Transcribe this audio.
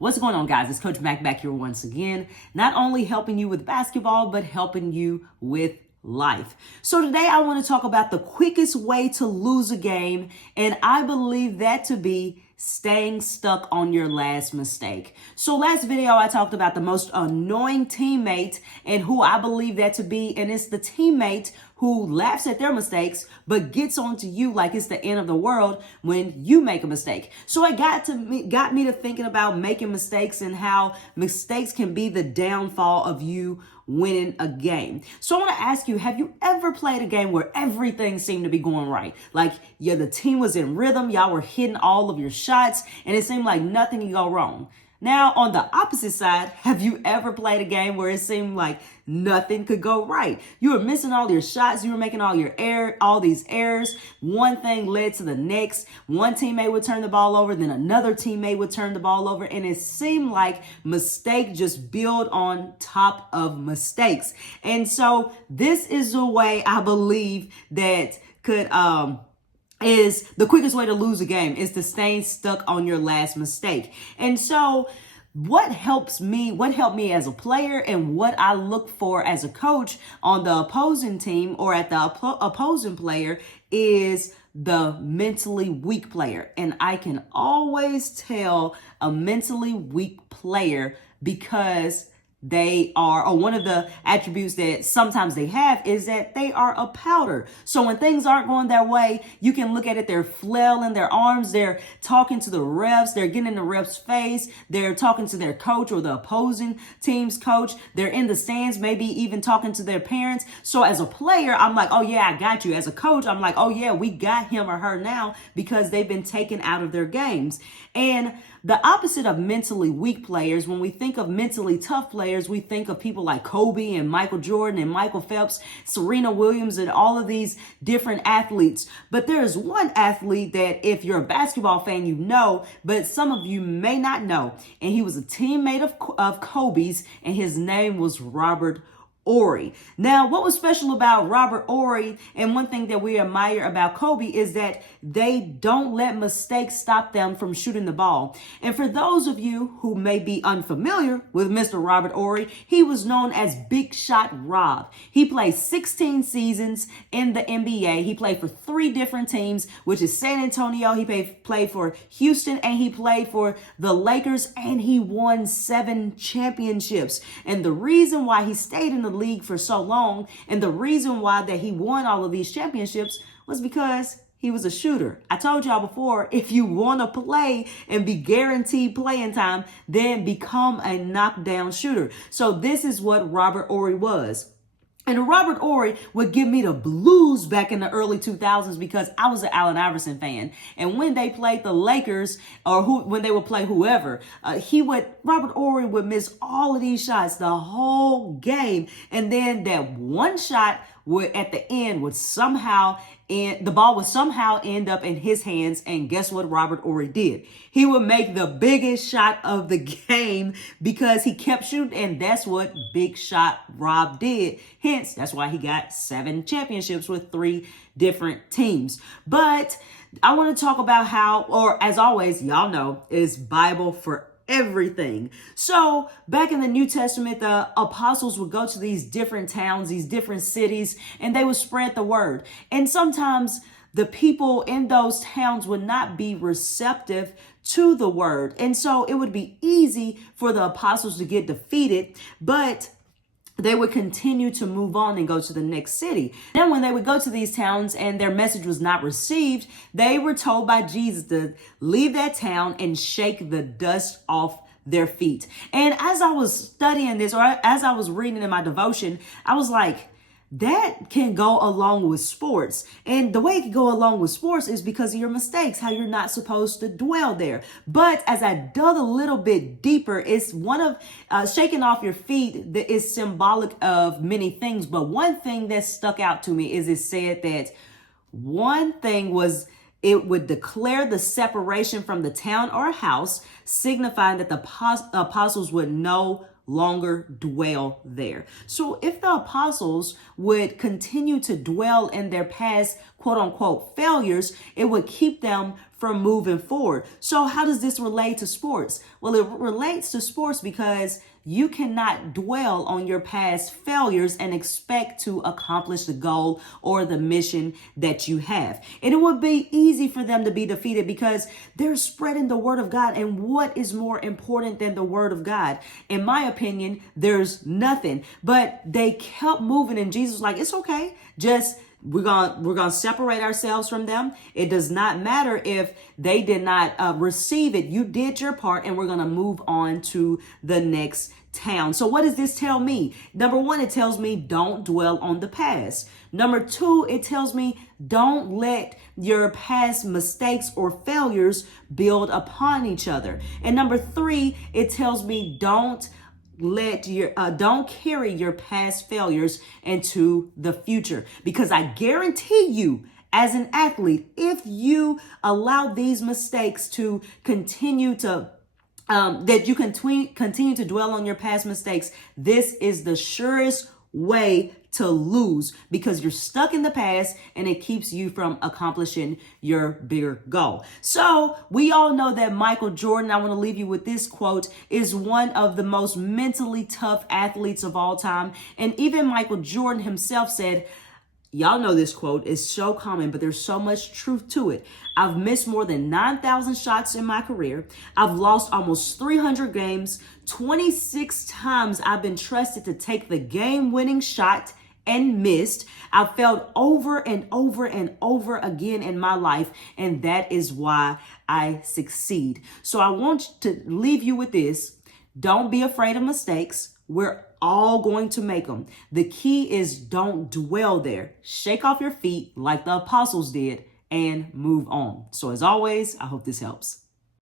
What's going on, guys? It's Coach Mac back here once again, not only helping you with basketball, but helping you with life. So today I want to talk about the quickest way to lose a game, and I believe that to be staying stuck on your last mistake. So last video I talked about the most annoying teammate and who I believe that to be, and it's the teammate who laughs at their mistakes but gets onto you like it's the end of the world when you make a mistake. So it got me to thinking about making mistakes and how mistakes can be the downfall of you winning a game. So I want to ask you, have you ever played a game where everything seemed to be going right? Like, yeah, the team was in rhythm, y'all were hitting all of your shots, and it seemed like nothing could go wrong. Now, on the opposite side, have you ever played a game where it seemed like nothing could go right? You were missing all your shots. You were making all these errors. One thing led to the next. One teammate would turn the ball over, then another teammate would turn the ball over. And it seemed like mistake just build on top of mistakes. And so this is the way I believe that is the quickest way to lose a game is to stay stuck on your last mistake. And so what helped me as a player and what I look for as a coach on the opposing team or at the opposing player is the mentally weak player. And I can always tell a mentally weak player because they are, or one of the attributes that sometimes they have is that they are a powder. So when things aren't going their way, you can look at it, they're flailing their arms, they're talking to the refs, they're getting in the ref's face, they're talking to their coach or the opposing team's coach, they're in the stands, maybe even talking to their parents. So as a player, I'm like, oh yeah, I got you. As a coach, I'm like, oh yeah, we got him or her now because they've been taken out of their games. And the opposite of mentally weak players, when we think of mentally tough players, we think of people like Kobe and Michael Jordan and Michael Phelps, Serena Williams, and all of these different athletes. But there is one athlete that if you're a basketball fan, you know, but some of you may not know. And he was a teammate of Kobe's, and his name was Robert Horry. Now, what was special about Robert Horry, and one thing that we admire about Kobe, is that they don't let mistakes stop them from shooting the ball. And for those of you who may be unfamiliar with Mr. Robert Horry, he was known as Big Shot Rob. He played 16 seasons in the NBA. He played for 3 different teams, which is San Antonio. He played for Houston, and he played for the Lakers, and he won 7 championships. And the reason why he stayed in the league for so long and the reason why that he won all of these championships was because he was a shooter. I told y'all before, if you want to play and be guaranteed playing time, then become a knockdown shooter. So this is what Robert Horry was. And Robert Horry would give me the blues back in the early 2000s because I was an Allen Iverson fan. And when they played the Lakers or when they would play whoever, Robert Horry would miss all of these shots the whole game. And then that one shot at the end the ball would somehow end up in his hands. And guess what Robert Horry did? He would make the biggest shot of the game because he kept shooting. And that's what Big Shot Rob did. Hence, that's why he got 7 championships with 3 different teams. But I want to talk about how, or as always, y'all know, is Bible for everything. So back in the New Testament, the apostles would go to these different towns, these different cities, and they would spread the word. And sometimes the people in those towns would not be receptive to the word. And so it would be easy for the apostles to get defeated, but they would continue to move on and go to the next city. Then when they would go to these towns and their message was not received, they were told by Jesus to leave that town and shake the dust off their feet. And as I was studying this, or as I was reading in my devotion, I was like, that can go along with sports. And the way it can go along with sports is because of your mistakes, how you're not supposed to dwell there. But as I dug a little bit deeper, it's one of shaking off your feet that is symbolic of many things. But one thing that stuck out to me is it said that one thing was it would declare the separation from the town or house, signifying that the apostles would no longer dwell there. So if the apostles would continue to dwell in their past, quote unquote, failures, it would keep them from moving forward. So how does this relate to sports? Well, it relates to sports because you cannot dwell on your past failures and expect to accomplish the goal or the mission that you have. And it would be easy for them to be defeated because they're spreading the word of God. And what is more important than the word of God? In my opinion, there's nothing. But they kept moving, and Jesus was like, it's okay. Just we're gonna separate ourselves from them. It does not matter if they did not receive it. You did your part, and we're gonna move on to the next town. So what does this tell me? Number one, it tells me don't dwell on the past. Number two, it tells me don't let your past mistakes or failures build upon each other. And number three, it tells me don't carry your past failures into the future, because I guarantee you, as an athlete, if you allow these mistakes to continue to that you continue to dwell on your past mistakes, this is the surest way to lose, because you're stuck in the past and it keeps you from accomplishing your bigger goal. So we all know that Michael Jordan, I want to leave you with this quote, is one of the most mentally tough athletes of all time. And even Michael Jordan himself said, y'all know this quote is so common, but there's so much truth to it. I've missed more than 9,000 shots in my career. I've lost almost 300 games. 26 times I've been trusted to take the game-winning shot and missed. I've failed over and over and over again in my life, and that is why I succeed. So I want to leave you with this. Don't be afraid of mistakes. We're all going to make them. The key is don't dwell there. Shake off your feet like the apostles did and move on. So as always, I hope this helps.